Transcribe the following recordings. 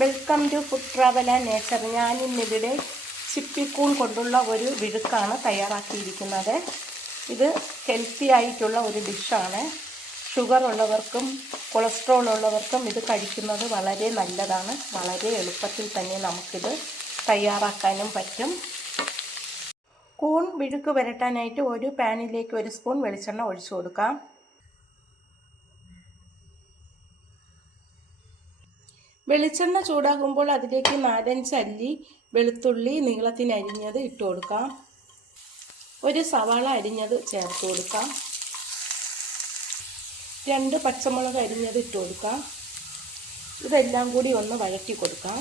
Welcome to food travel and nature ഞാൻ ഇന്നിവിടെ ചിപ്പിക്കൂൺ കൊണ്ടുള്ള ഒരു വിഴുക്കാണ് തയ്യാറാക്കിയിരിക്കുന്നത്. ഇത് ഹെൽത്തി ആയിട്ടുള്ള ഒരു ഡിഷാണ് ഷുഗർ ഉള്ളവർക്കും കൊളസ്ട്രോൾ ഉള്ളവർക്കും ഇത് കഴിക്കുന്നത് വളരെ നല്ലതാണ്. വളരെ എളുപ്പത്തിൽ തന്നെ നമുക്കിത് തയ്യാറാക്കാനും പറ്റും. കൂൺ വിഴുക്ക് വരട്ടാനായിട്ട് ഒരു പാനിലേക്ക് ഒരു സ്പൂൺ വെളിച്ചെണ്ണ ഒഴിച്ചു കൊടുക്കാം. വെളിച്ചെണ്ണ ചൂടാകുമ്പോൾ അതിലേക്ക് നാലഞ്ച് അല്ലി വെളുത്തുള്ളി നീളത്തിന് അരിഞ്ഞത് ഇട്ട് കൊടുക്കാം. ഒരു സവാള അരിഞ്ഞത് ചേർത്ത് കൊടുക്കാം. രണ്ട് പച്ചമുളക് അരിഞ്ഞത് ഇട്ട് കൊടുക്കാം. ഇതെല്ലാം കൂടി ഒന്ന് വഴറ്റി കൊടുക്കാം.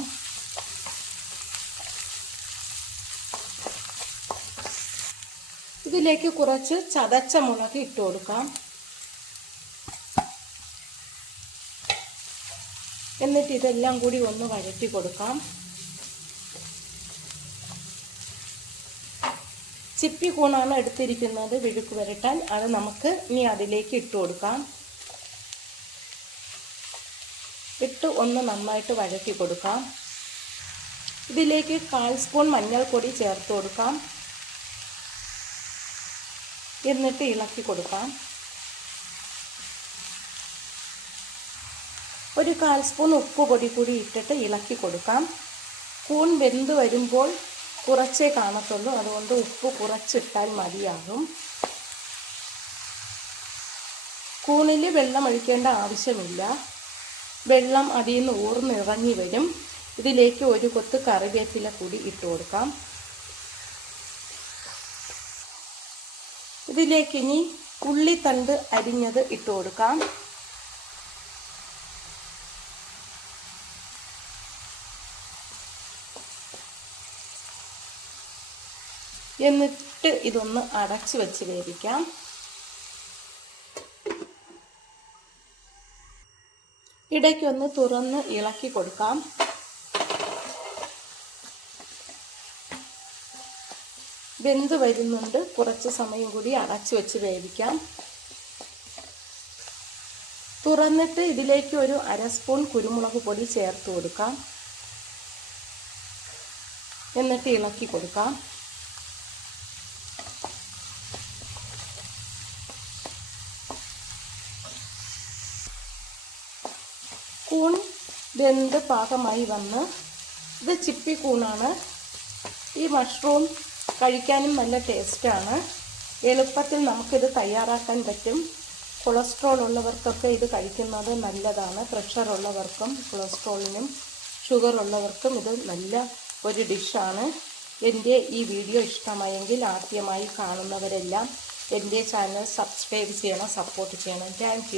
ഇതിലേക്ക് കുറച്ച് ചതച്ച മുളക് ഇട്ട് കൊടുക്കാം. എന്നിട്ട് ഇതെല്ലാം കൂടി ഒന്ന് വഴറ്റി കൊടുക്കാം. ചിപ്പി കൂണാണ് എടുത്തിരിക്കുന്നത്. വിഴുക്ക് വരട്ടാൻ അത് നമുക്ക് ഇനി അതിലേക്ക് ഇട്ട് കൊടുക്കാം. ഇട്ട് ഒന്ന് നന്നായിട്ട് വഴറ്റി കൊടുക്കാം. ഇതിലേക്ക് കാൽ സ്പൂൺ മഞ്ഞൾപ്പൊടി ചേർത്ത് കൊടുക്കാം. എന്നിട്ട് ഇളക്കി കൊടുക്കാം. ഒരു കാൽ സ്പൂൺ ഉപ്പ് പൊടി കൂടി ഇട്ടിട്ട് ഇളക്കി കൊടുക്കാം. കൂൺ വെന്ത് വരുമ്പോൾ കുറച്ചേ കാണത്തുള്ളൂ. അതുകൊണ്ട് ഉപ്പ് കുറച്ചിട്ടാൽ മതിയാകും. കൂണിൽ വെള്ളം ഒഴിക്കേണ്ട ആവശ്യമില്ല. വെള്ളം അതിൽ നിന്ന് ഊർന്നിറങ്ങി വരും. ഇതിലേക്ക് ഒരു കൊത്ത് കറിവേപ്പില കൂടി ഇട്ട് കൊടുക്കാം. ഇതിലേക്ക് ഇനി ഉള്ളിത്തണ്ട് അരിഞ്ഞത് ഇട്ട് കൊടുക്കാം. എന്നിട്ട് ഇതൊന്ന് അടച്ച് വെച്ച് വേവിക്കാം. ഇടയ്ക്കൊന്ന് തുറന്ന് ഇളക്കി കൊടുക്കാം. വെന്ത് വരുന്നുണ്ട്. കുറച്ച് സമയം കൂടി അടച്ചു വെച്ച് വേവിക്കാം. തുറന്നിട്ട് ഇതിലേക്ക് ഒരു അര സ്പൂൺ കുരുമുളക് പൊടി ചേർത്ത് കൊടുക്കാം. എന്നിട്ട് ഇളക്കി കൊടുക്കാം. കൂൺ വെന്ത് പാകമായി വന്ന് ഇത് ചിപ്പി കൂണാണ്. ഈ മഷ്റൂം കഴിക്കാനും നല്ല ടേസ്റ്റാണ്. എളുപ്പത്തിൽ നമുക്കിത് തയ്യാറാക്കാൻ പറ്റും. കൊളസ്ട്രോൾ ഉള്ളവർക്കൊക്കെ ഇത് കഴിക്കുന്നത് നല്ലതാണ്. പ്രഷർ ഉള്ളവർക്കും കൊളസ്ട്രോളിനും ഷുഗർ ഉള്ളവർക്കും ഇത് നല്ല ഒരു ഡിഷാണ്. എന്റെ ഈ വീഡിയോ ഇഷ്ടമായെങ്കിൽ ആദ്യമായി കാണുന്നവരെല്ലാം എന്റെ ചാനൽ സബ്സ്ക്രൈബ് ചെയ്യണം സപ്പോർട്ട് ചെയ്യണം. താങ്ക്